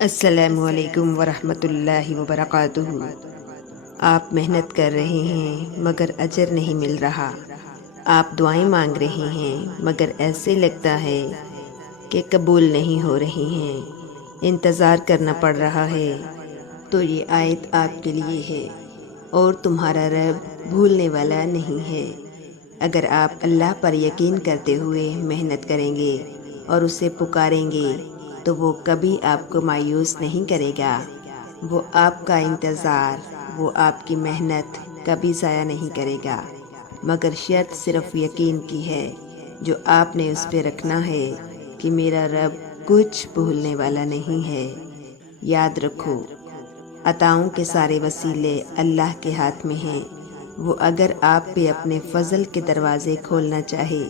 السلام علیکم ورحمۃ اللہ وبرکاتہ۔ آپ محنت کر رہے ہیں مگر اجر نہیں مل رہا، آپ دعائیں مانگ رہے ہیں مگر ایسے لگتا ہے کہ قبول نہیں ہو رہی ہیں، انتظار کرنا پڑ رہا ہے، تو یہ آیت آپ کے لیے ہے۔ اور تمہارا رب بھولنے والا نہیں ہے۔ اگر آپ اللہ پر یقین کرتے ہوئے محنت کریں گے اور اسے پکاریں گے تو وہ کبھی آپ کو مایوس نہیں کرے گا۔ وہ آپ کا انتظار، وہ آپ کی محنت کبھی ضائع نہیں کرے گا، مگر شرط صرف یقین کی ہے جو آپ نے اس پہ رکھنا ہے کہ میرا رب کچھ بھولنے والا نہیں ہے۔ یاد رکھو، عطاؤں کے سارے وسیلے اللہ کے ہاتھ میں ہیں۔ وہ اگر آپ پہ اپنے فضل کے دروازے کھولنا چاہے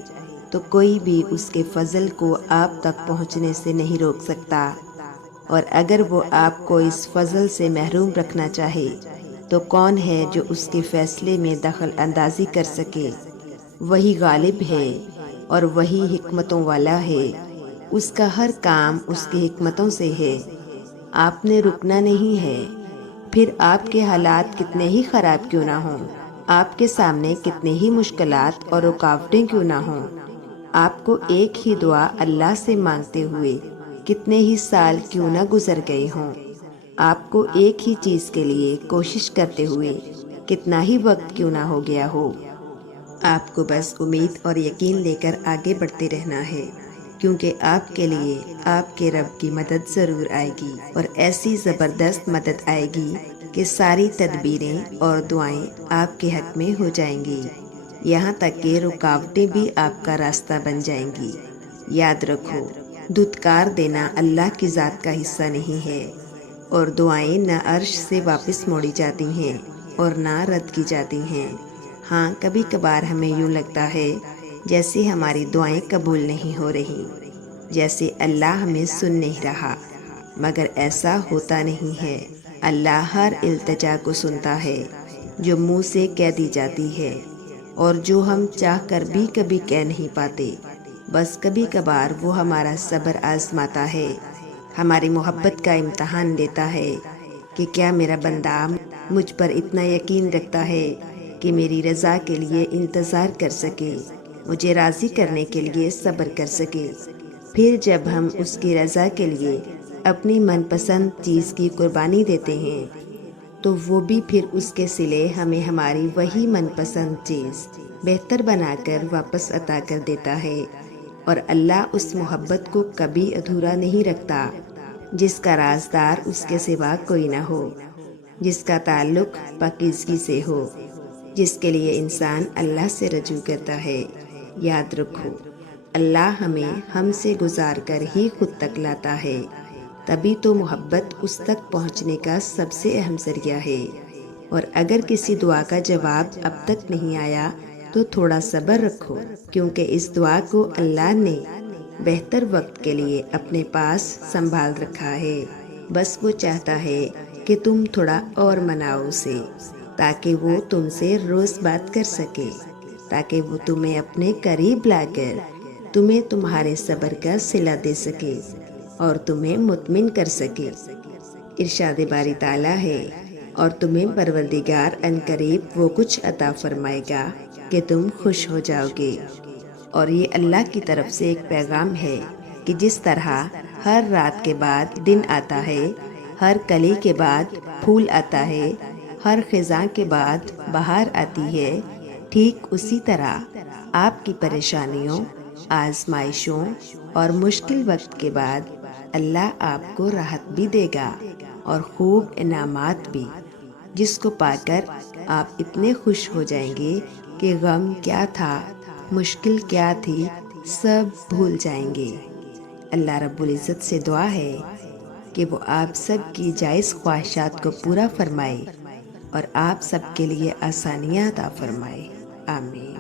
تو کوئی بھی اس کے فضل کو آپ تک پہنچنے سے نہیں روک سکتا، اور اگر وہ آپ کو اس فضل سے محروم رکھنا چاہے تو کون ہے جو اس کے فیصلے میں دخل اندازی کر سکے؟ وہی غالب ہے اور وہی حکمتوں والا ہے، اس کا ہر کام اس کی حکمتوں سے ہے۔ آپ نے رکنا نہیں ہے، پھر آپ کے حالات کتنے ہی خراب کیوں نہ ہوں، آپ کے سامنے کتنے ہی مشکلات اور رکاوٹیں کیوں نہ ہوں، آپ کو ایک ہی دعا اللہ سے مانگتے ہوئے کتنے ہی سال کیوں نہ گزر گئے ہوں، آپ کو ایک ہی چیز کے لیے کوشش کرتے ہوئے کتنا ہی وقت کیوں نہ ہو گیا ہو، آپ کو بس امید اور یقین لے کر آگے بڑھتے رہنا ہے، کیونکہ آپ کے لیے آپ کے رب کی مدد ضرور آئے گی، اور ایسی زبردست مدد آئے گی کہ ساری تدبیریں اور دعائیں آپ کے حق میں ہو جائیں گی، یہاں تک کہ رکاوٹیں بھی آپ کا راستہ بن جائیں گی۔ یاد رکھو، دھتکار دینا اللہ کی ذات کا حصہ نہیں ہے، اور دعائیں نہ عرش سے واپس موڑی جاتی ہیں اور نہ رد کی جاتی ہیں۔ ہاں، کبھی کبھار ہمیں یوں لگتا ہے جیسے ہماری دعائیں قبول نہیں ہو رہی، جیسے اللہ ہمیں سن نہیں رہا، مگر ایسا ہوتا نہیں ہے۔ اللہ ہر التجا کو سنتا ہے جو منہ سے کہہ دی جاتی ہے، اور جو ہم چاہ کر بھی کبھی کہہ نہیں پاتے۔ بس کبھی کبھار وہ ہمارا صبر آزماتا ہے، ہماری محبت کا امتحان لیتا ہے کہ کیا میرا بندہ مجھ پر اتنا یقین رکھتا ہے کہ میری رضا کے لیے انتظار کر سکے، مجھے راضی کرنے کے لیے صبر کر سکے۔ پھر جب ہم اس کی رضا کے لیے اپنی من پسند چیز کی قربانی دیتے ہیں تو وہ بھی پھر اس کے صلے ہمیں ہماری وہی من پسند چیز بہتر بنا کر واپس عطا کر دیتا ہے۔ اور اللہ اس محبت کو کبھی ادھورا نہیں رکھتا جس کا رازدار اس کے سوا کوئی نہ ہو، جس کا تعلق پاکیزگی سے ہو، جس کے لیے انسان اللہ سے رجوع کرتا ہے۔ یاد رکھو، اللہ ہمیں ہم سے گزار کر ہی خود تک لاتا ہے، تبھی تو محبت اس تک پہنچنے کا سب سے اہم ذریعہ ہے۔ اور اگر کسی دعا کا جواب اب تک نہیں آیا تو تھوڑا صبر رکھو، کیونکہ اس دعا کو اللہ نے بہتر وقت کے لیے اپنے پاس سنبھال رکھا ہے۔ بس وہ چاہتا ہے کہ تم تھوڑا اور مناؤ اسے، تاکہ وہ تم سے روز بات کر سکے، تاکہ وہ تمہیں اپنے قریب لا کر تمہیں تمہارے صبر کا صلہ دے سکے اور تمہیں مطمئن کر سکے۔ ارشاد باری تعالیٰ ہے، اور تمہیں پروردگار عنقریب وہ کچھ عطا فرمائے گا کہ تم خوش ہو جاؤ گے۔ اور یہ اللہ کی طرف سے ایک پیغام ہے کہ جس طرح ہر رات کے بعد دن آتا ہے، ہر کلی کے بعد پھول آتا ہے، ہر خزاں کے بعد بہار آتی ہے، ٹھیک اسی طرح آپ کی پریشانیوں، آزمائشوں اور مشکل وقت کے بعد اللہ آپ کو راحت بھی دے گا اور خوب انعامات بھی، جس کو پا کر آپ اتنے خوش ہو جائیں گے کہ غم کیا تھا، مشکل کیا تھی، سب بھول جائیں گے۔ اللہ رب العزت سے دعا ہے کہ وہ آپ سب کی جائز خواہشات کو پورا فرمائے اور آپ سب کے لیے آسانیاں عطا فرمائے۔ آمین۔